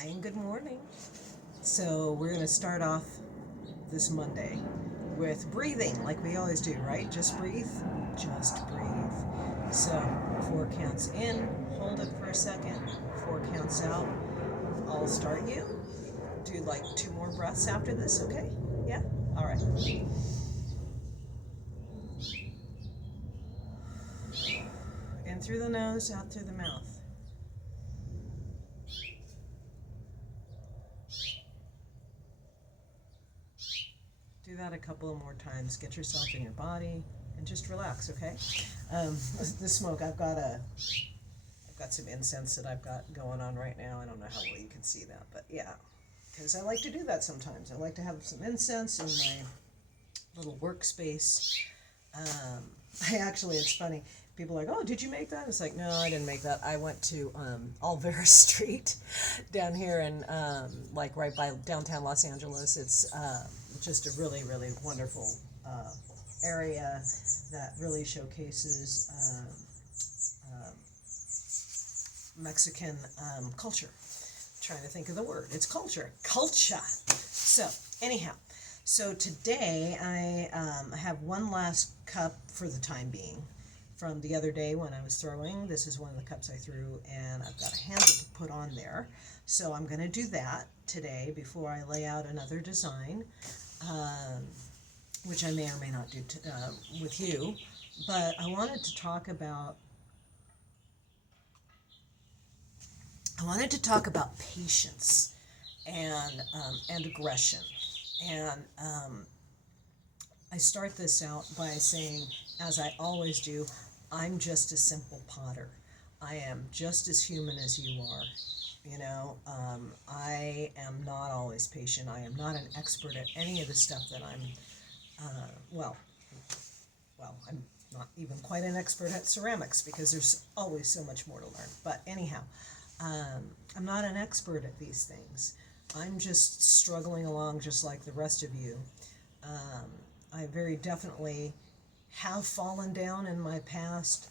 Hi and good morning. So, we're going to start off this Monday with breathing like we always do, right? Just breathe. Just breathe. So, four counts in, hold it for a second, four counts out. I'll start you. Do like two more breaths after this, okay? Yeah? All right. In through the nose, out through the mouth. Do that a couple of more times. Get yourself in your body and just relax, okay? The smoke, I've got some incense that I've got going on right now. I don't know how well you can see that, but yeah, because I like to do that sometimes. I like to have some incense in my little workspace. Um, it's funny. People are like, oh, did you make that? It's like, no, I didn't make that. I went to Alvera Street down here in, like, right by downtown Los Angeles. It's just a really, really wonderful area that really showcases Mexican culture. Trying to think of the word. It's culture. Culture. So, anyhow, so today I have one last cup for the time being from the other day when I was throwing. This is one of the cups I threw, and I've got a handle to put on there. So I'm going to do that today before I lay out another design, which I may or may not do with you. But I wanted to talk about patience and aggression. And I start this out by saying, as I always do, I'm just a simple potter. I am just as human as you are. I am not always patient. I am not an expert at any of the stuff that uh, well, I'm not even quite an expert at ceramics because there's always so much more to learn. But anyhow, I'm not an expert at these things. I'm just struggling along just like the rest of you. I very definitely have fallen down in my past.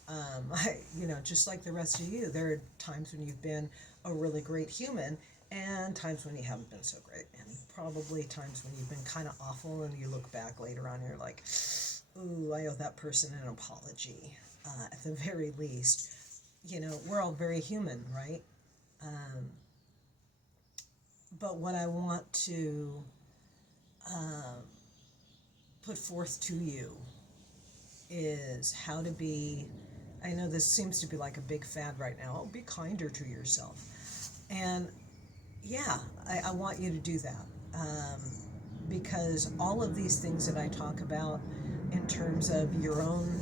Just like the rest of you, there are times when you've been a really great human and times when you haven't been so great, and probably times when you've been kind of awful and you look back later on and you're like, ooh, I owe that person an apology, at the very least. We're all very human, right? Um, but what I want to put forth to you is how to be. I know this seems to be like a big fad right now. Oh, be kinder to yourself. And yeah, I want you to do that. Because all of these things that I talk about in terms of your own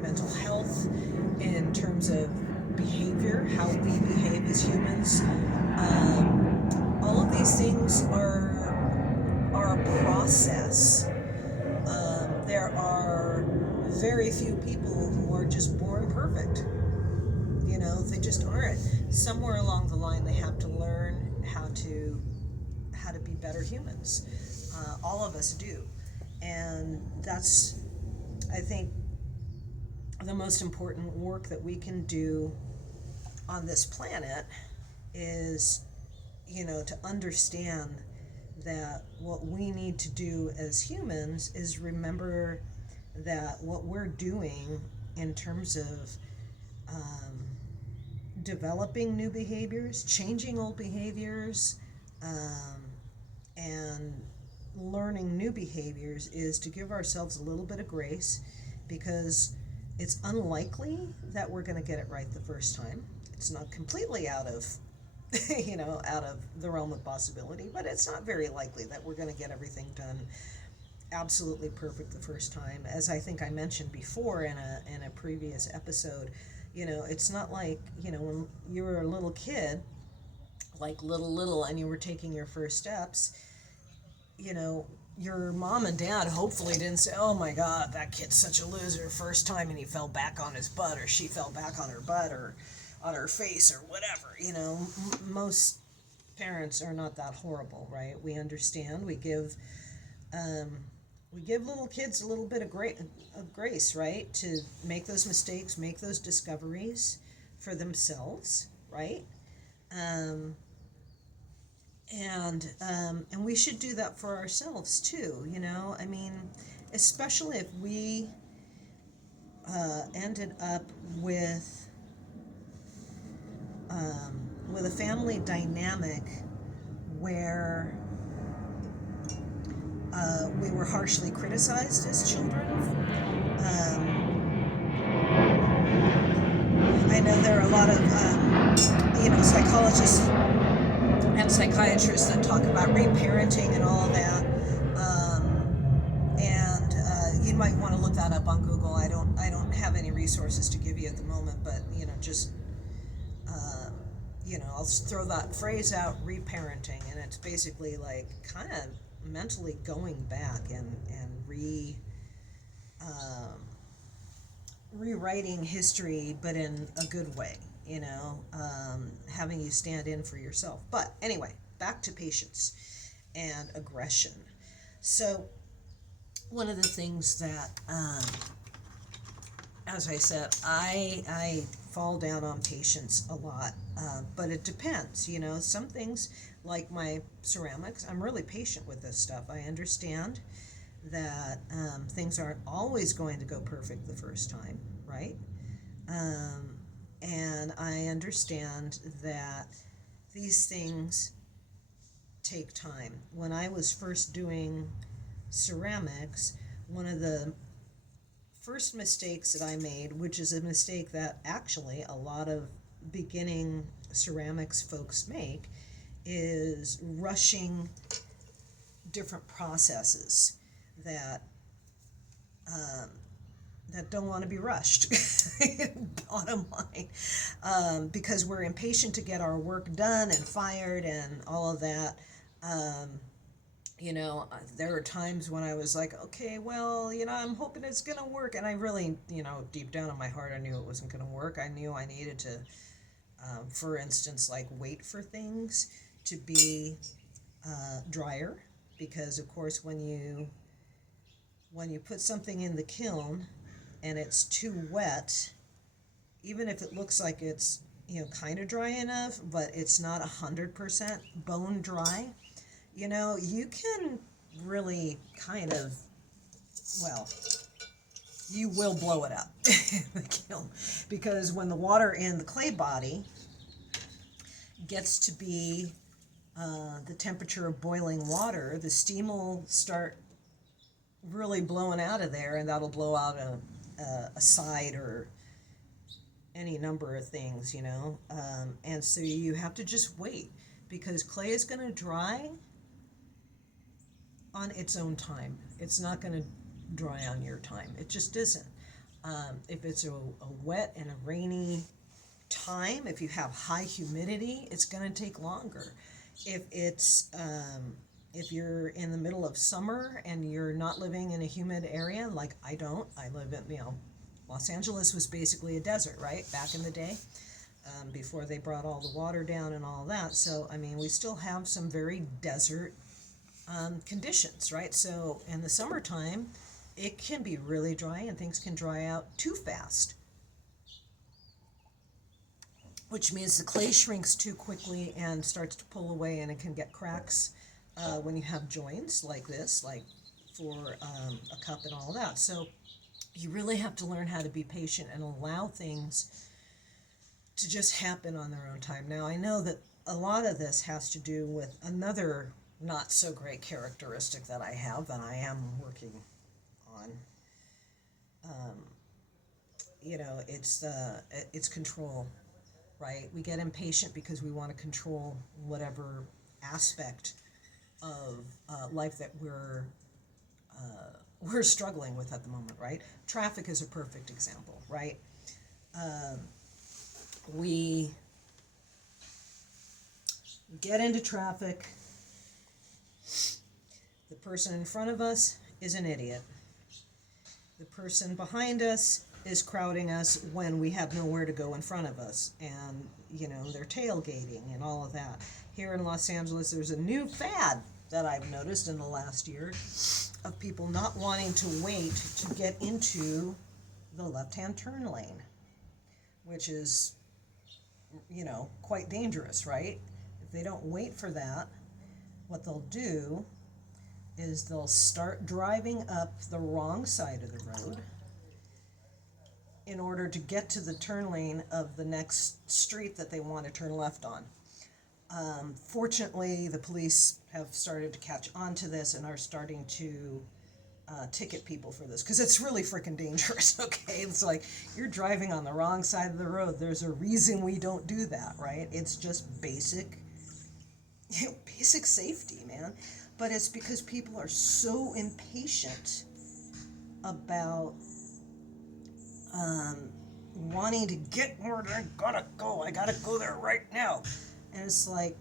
mental health, in terms of behavior, how we behave as humans, all of these things are a process. There are very few people who are just born perfect. They just aren't. Somewhere along the line, they have to learn how to be better humans. All of us do, and that's, I think, the most important work that we can do on this planet is, to understand that what we need to do as humans is remember that what we're doing in terms of um, developing new behaviors, changing old behaviors, um, and learning new behaviors is to give ourselves a little bit of grace, because it's unlikely that we're going to get it right the first time. It's not completely out of out of the realm of possibility, but it's not very likely that we're going to get everything done absolutely perfect the first time. As I think I mentioned before in a previous episode, it's not like, when you were a little kid, like little, and you were taking your first steps, your mom and dad hopefully didn't say, oh my God, that kid's such a loser, first time and he fell back on his butt, or she fell back on her butt, or on her face, or whatever. Most parents are not that horrible, right? We understand. Um, we give little kids a little bit of grace, right? To make those mistakes, make those discoveries for themselves, right? Um, And we should do that for ourselves too, you know? I mean, especially if we ended up with a family dynamic where we were harshly criticized as children. I know there are a lot of, psychologists and psychiatrists that talk about reparenting and all of that. And you might want to look that up on Google. I don't have any resources to give you at the moment, but just I'll throw that phrase out, reparenting, and it's basically like kind of mentally going back and rewriting history, but in a good way, having you stand in for yourself. But anyway, back to patience and aggression. So one of the things that, as I said, I fall down on patience a lot, but it depends. Some things, like my ceramics, I'm really patient with this stuff. I understand that things aren't always going to go perfect the first time, right? And I understand that these things take time. When I was first doing ceramics, one of the first mistakes that I made, which is a mistake that actually a lot of beginning ceramics folks make, is rushing different processes that don't want to be rushed. Bottom line, because we're impatient to get our work done and fired and all of that. There are times when I was like, okay, well, I'm hoping it's gonna work, and I really, deep down in my heart, I knew it wasn't gonna work. I knew I needed to, for instance, like wait for things to be drier, because of course when you put something in the kiln and it's too wet, even if it looks like it's kind of dry enough, but it's not 100% bone dry, you can really kind of, well, you will blow it up in the kiln, because when the water in the clay body gets to be the temperature of boiling water, the steam will start really blowing out of there, and that'll blow out a side or any number of things, and so you have to just wait, because clay is going to dry on its own time. It's not going to dry on your time. It just isn't. If it's a wet and a rainy time, if you have high humidity, it's going to take longer. If you're in the middle of summer and you're not living in a humid area, like I don't, I live in, Los Angeles was basically a desert, right, back in the day, before they brought all the water down and all that. So, we still have some very desert conditions, right? So in the summertime, it can be really dry and things can dry out too fast, which means the clay shrinks too quickly and starts to pull away, and it can get cracks when you have joints like this, like for a cup and all that. So you really have to learn how to be patient and allow things to just happen on their own time. Now, I know that a lot of this has to do with another not so great characteristic that I have, that I am working on. It's control, right? We get impatient because we want to control whatever aspect of life that we're struggling with at the moment, right? Traffic is a perfect example, right? We get into traffic. The person in front of us is an idiot. The person behind us is crowding us when we have nowhere to go in front of us, and they're tailgating and all of that. Here in Los Angeles, there's a new fad that I've noticed in the last year of people not wanting to wait to get into the left-hand turn lane, which is quite dangerous, right? If they don't wait for that, what they'll do is they'll start driving up the wrong side of the road in order to get to the turn lane of the next street that they want to turn left on. Fortunately, the police have started to catch on to this and are starting to ticket people for this, because it's really freaking dangerous. Okay, it's like you're driving on the wrong side of the road. There's a reason we don't do that, right? It's just basic, basic safety, man. But it's because people are so impatient about wanting to get where I gotta go. I gotta go there right now. And it's like,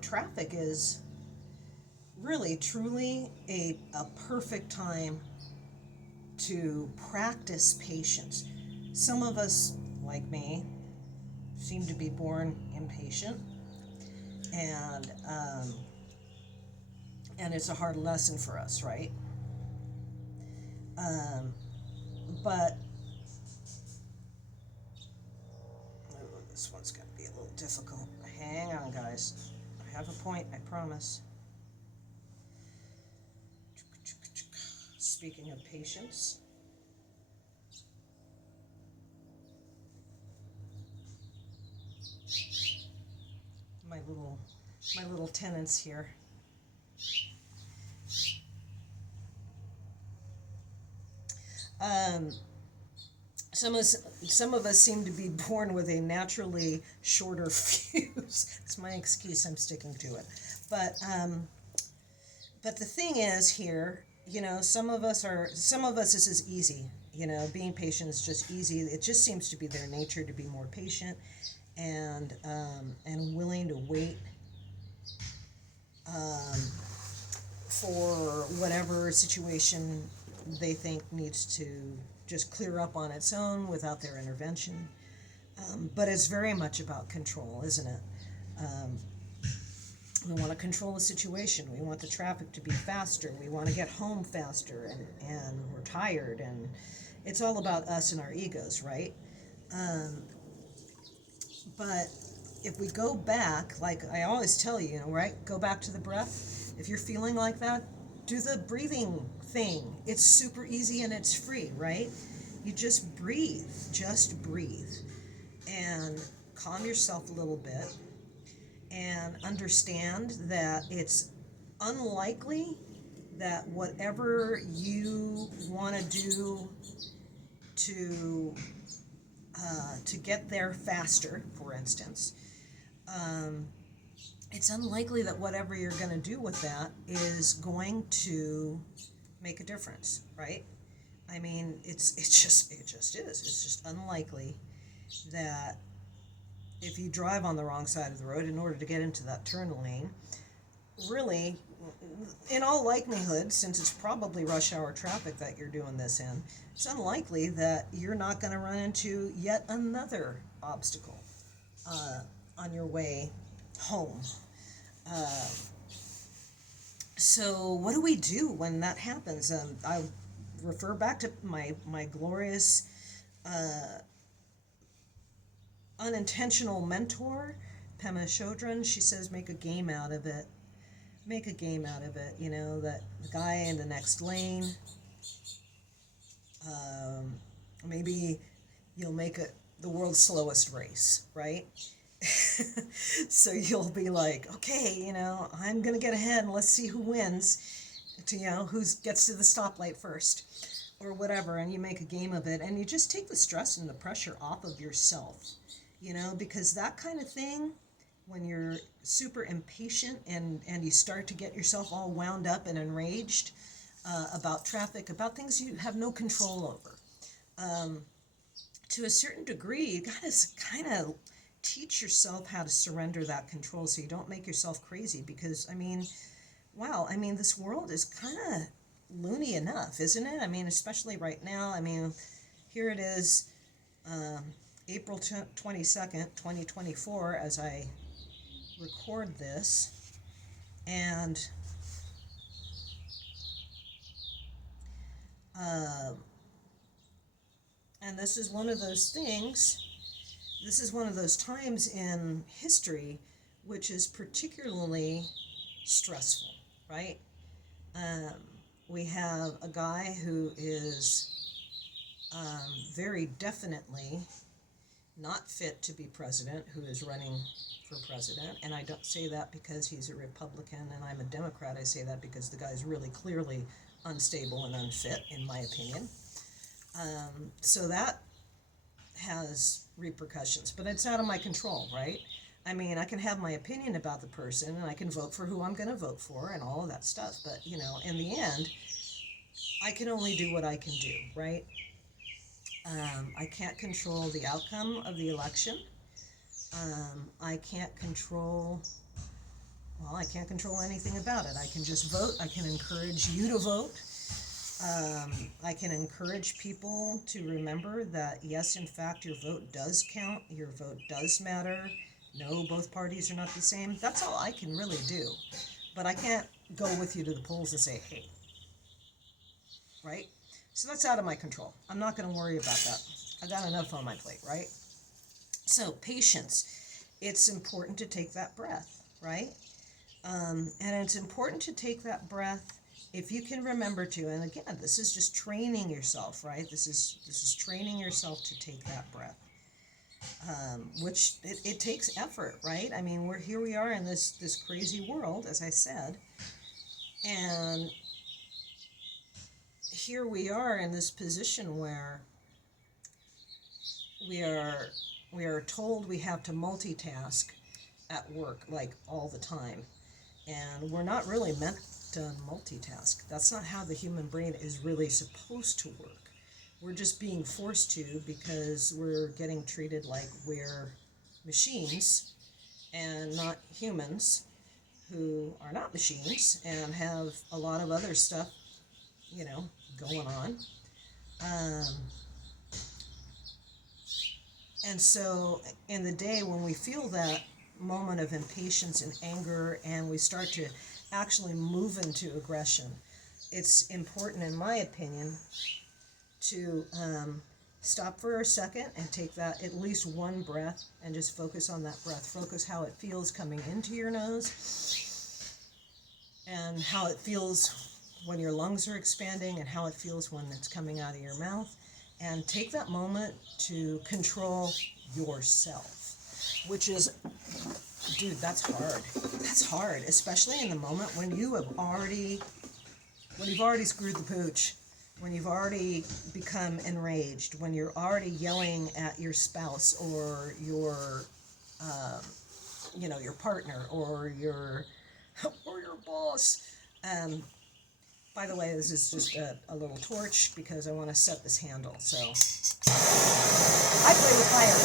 traffic is really, truly a perfect time to practice patience. Some of us, like me, seem to be born impatient, and it's a hard lesson for us, right? But this one's going to be a little difficult. Hang on, guys. I have a point, I promise. Speaking of patience, my little tenants here. Some of us seem to be born with a naturally shorter fuse. It's my excuse. I'm sticking to it. But the thing is here, some of us this is easy. Being patient is just easy. It just seems to be their nature to be more patient and willing to wait for whatever situation they think needs to just clear up on its own without their intervention. But it's very much about control, isn't it? We want to control the situation. We want the traffic to be faster. We want to get home faster, and we're tired, and it's all about us and our egos, right? But if we go back, like I always tell you, right? Go back to the breath. If you're feeling like that, do the breathing thing. It's super easy and it's free, right? You just breathe, and calm yourself a little bit, and understand that it's unlikely that whatever you want to do to get there faster, for instance, it's unlikely that whatever you're going to do with that is going to make a difference, right? I mean, it just is. It's just unlikely that if you drive on the wrong side of the road in order to get into that turn lane, really, in all likelihood, since it's probably rush hour traffic that you're doing this in, it's unlikely that you're not going to run into yet another obstacle on your way home. So what do we do when that happens? I refer back to my glorious unintentional mentor, Pema Chodron. She says, make a game out of it. Make a game out of it. That the guy in the next lane, maybe you'll make it the world's slowest race, right? So you'll be like, okay, I'm gonna get ahead and let's see who wins, who gets to the stoplight first, or whatever, and you make a game of it, and you just take the stress and the pressure off of yourself, because that kind of thing, when you're super impatient and you start to get yourself all wound up and enraged about traffic, about things you have no control over, to a certain degree, you gotta kind of teach yourself how to surrender that control so you don't make yourself crazy, because, this world is kind of loony enough, isn't it? Especially right now. Here it is, April 22nd, 2024, as I record this, and this is one of those things, this is one of those times in history which is particularly stressful, right? Um, we have a guy who is very definitely not fit to be president, who is running for president. And I don't say that because he's a Republican and I'm a Democrat. I say that because the guy's really clearly unstable and unfit, in my opinion. So that has repercussions, but it's out of my control, right? I mean, I can have my opinion about the person and I can vote for who I'm going to vote for and all of that stuff, but in the end, I can only do what I can do, right? I can't control the outcome of the election. I can't control, well, I can't control anything about it. I can just vote. I can encourage you to vote. I can encourage people to remember that, yes, in fact, your vote does count. Your vote does matter. No, both parties are not the same. That's all I can really do. But I can't go with you to the polls and say, hey, right? So that's out of my control. I'm not going to worry about that. I got enough on my plate, right? So patience. It's important to take that breath, right? And it's important to take that breath if you can remember to. And again, this is just training yourself, right? This is training yourself to take that breath, which it takes effort, right? I mean, we are in this crazy world, as I said, and here we are in this position where we are told we have to multitask at work like all the time, and we're not really meant to multitask. That's not how the human brain is really supposed to work. We're just being forced to because we're getting treated like we're machines and not humans who are not machines and have a lot of other stuff, going on. And so in the day when we feel that moment of impatience and anger and we start to actually move into aggression, it's important, in my opinion, to stop for a second and take that at least one breath and just focus on that breath. Focus how it feels coming into your nose and how it feels when your lungs are expanding and how it feels when it's coming out of your mouth. And take that moment to control yourself, which is, dude, that's hard. That's hard, especially in the moment when you've already screwed the pooch, when you've already become enraged, when you're already yelling at your spouse or your partner or your boss. By the way, this is just a little torch because I want to set this handle. So I play with fire.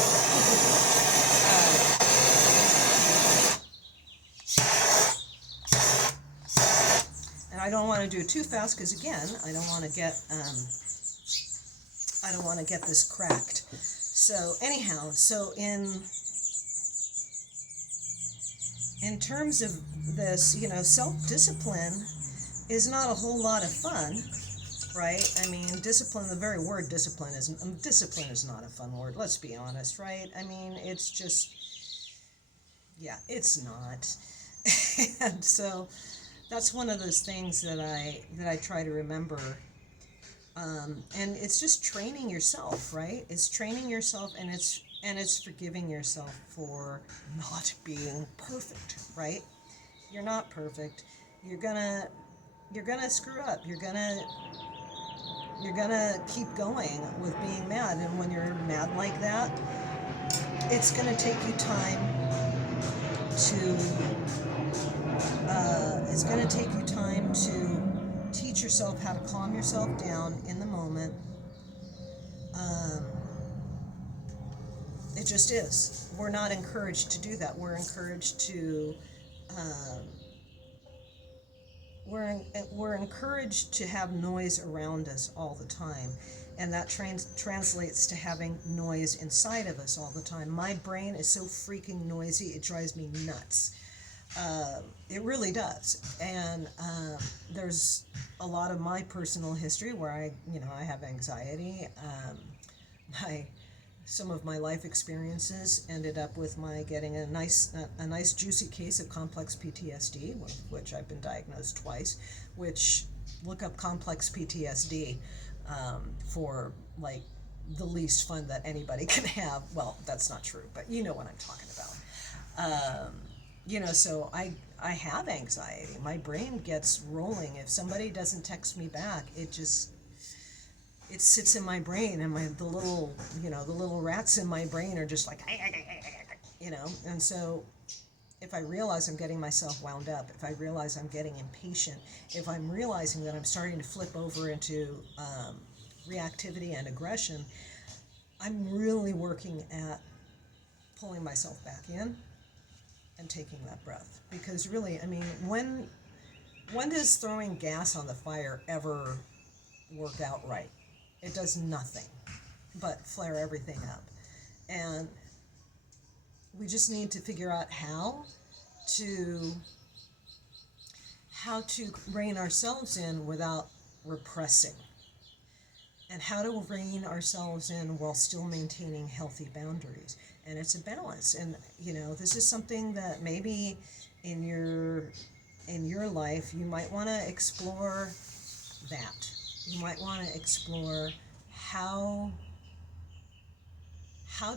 And I don't want to do it too fast because, again, I don't want to get this cracked. So anyhow, in terms of this, self-discipline is not a whole lot of fun, right? I mean, discipline, the very word discipline is not a fun word, let's be honest, right? I mean, it's just, yeah, it's not. And so that's one of those things that I try to remember. And it's just training yourself, right? It's training yourself, and it's forgiving yourself for not being perfect, right? You're not perfect. You're gonna screw up. You're gonna keep going with being mad, and when you're mad like that, it's gonna take you time to teach yourself how to calm yourself down in the moment. It just is. We're not encouraged to do that. We're encouraged to we're encouraged to have noise around us all the time, and that translates to having noise inside of us all the time. My brain is so freaking noisy, it drives me nuts. It really does. And there's a lot of my personal history where I have anxiety. some of my life experiences ended up with my getting a nice juicy case of complex PTSD, with which I've been diagnosed twice. Which, look up complex PTSD for like the least fun that anybody can have. Well, that's not true, but you know what I'm talking about. So I have anxiety. My brain gets rolling. If somebody doesn't text me back, it sits in my brain, and the little rats in my brain are just like, and so if I realize I'm getting myself wound up, if I realize I'm getting impatient, if I'm realizing that I'm starting to flip over into reactivity and aggression, I'm really working at pulling myself back in and taking that breath. Because really, I mean, when does throwing gas on the fire ever work out right? It does nothing but flare everything up. And we just need to figure out how to rein ourselves in without repressing, and how to rein ourselves in while still maintaining healthy boundaries. And it's a balance. And this is something that maybe in your life you might want to explore that. You might want to explore how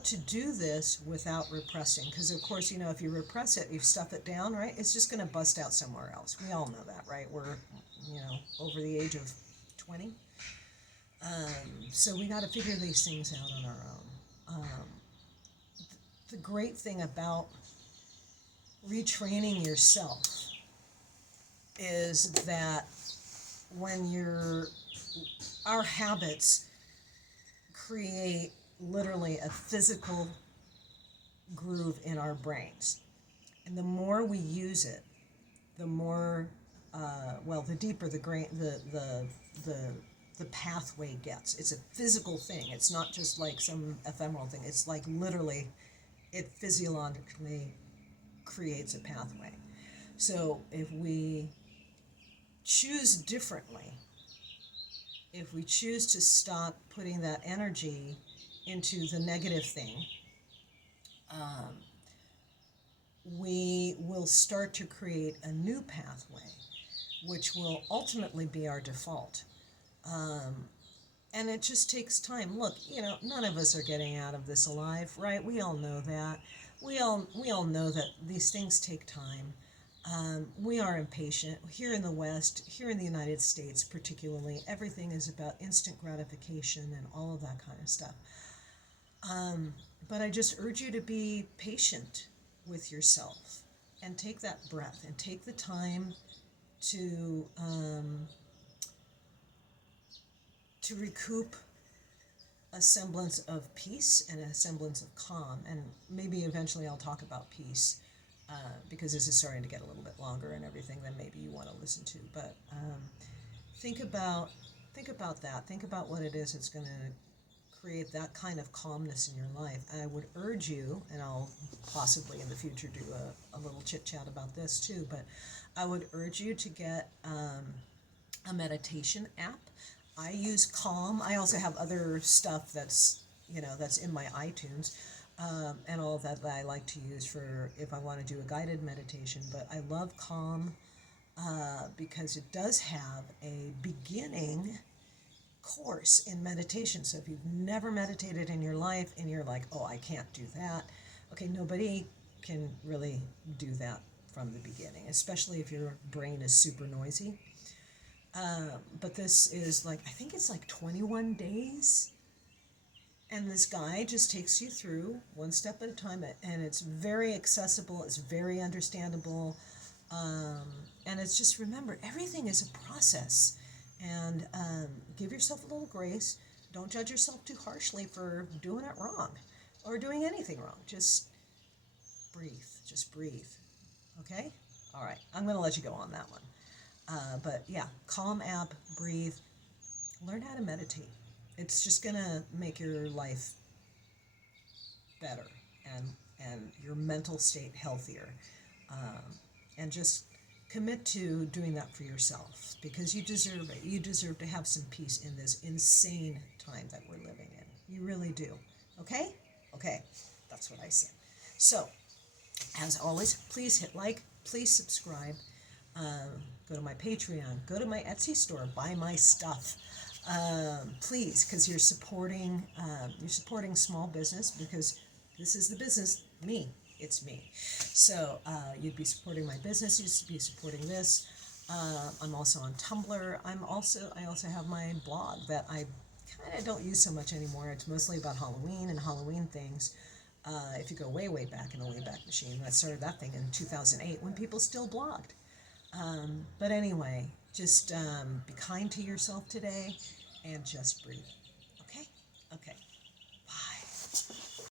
to do this without repressing. Because of course, if you repress it, you stuff it down, right? It's just going to bust out somewhere else. We all know that, right? We're, over the age of 20. So we got to figure these things out on our own. The great thing about retraining yourself is that when our habits create literally a physical groove in our brains, and the more we use it, the more the deeper the pathway gets. It's a physical thing. It's not just like some ephemeral thing. It's like literally, it physiologically creates a pathway. So if we choose differently, if we choose to stop putting that energy into the negative thing, we will start to create a new pathway, which will ultimately be our default. And it just takes time. Look, none of us are getting out of this alive, right? We all know that. We all know that these things take time. We are impatient. Here in the West, here in the United States particularly, everything is about instant gratification and all of that kind of stuff. But I just urge you to be patient with yourself and take that breath and take the time to recoup a semblance of peace and a semblance of calm. And maybe eventually I'll talk about peace, because this is starting to get a little bit longer and everything than maybe you want to listen to. But think about that. Think about what it is that's going to create that kind of calmness in your life. And I would urge you, and I'll possibly in the future do a little chit chat about this too, but I would urge you to get a meditation app. I use Calm. I also have other stuff that's in my iTunes, and all that I like to use for if I want to do a guided meditation. But I love Calm because it does have a beginning course in meditation. So if you've never meditated in your life and you're like, oh, I can't do that. Okay, nobody can really do that from the beginning, especially if your brain is super noisy. But this is I think it's 21 days. And this guide just takes you through one step at a time. And it's very accessible. It's very understandable. And it's just, remember, everything is a process. And give yourself a little grace. Don't judge yourself too harshly for doing it wrong or doing anything wrong. Just breathe. Just breathe. Okay? All right. I'm going to let you go on that one. But yeah, Calm app, breathe, learn how to meditate. It's just going to make your life better and your mental state healthier. And just commit to doing that for yourself, because you deserve it. You deserve to have some peace in this insane time that we're living in. You really do. Okay? Okay, that's what I said. So, as always, please hit like, please subscribe, go to my Patreon, go to my Etsy store, buy my stuff. Please, because you're supporting small business, because this is the business, me, it's me. So you'd be supporting my business, you'd be supporting this. I'm also on Tumblr. I also have my blog that I kind of don't use so much anymore. It's mostly about Halloween and Halloween things. If you go way, way back in the Wayback Machine, I started that thing in 2008 when people still blogged. But anyway, just be kind to yourself today and just breathe. Okay? Okay.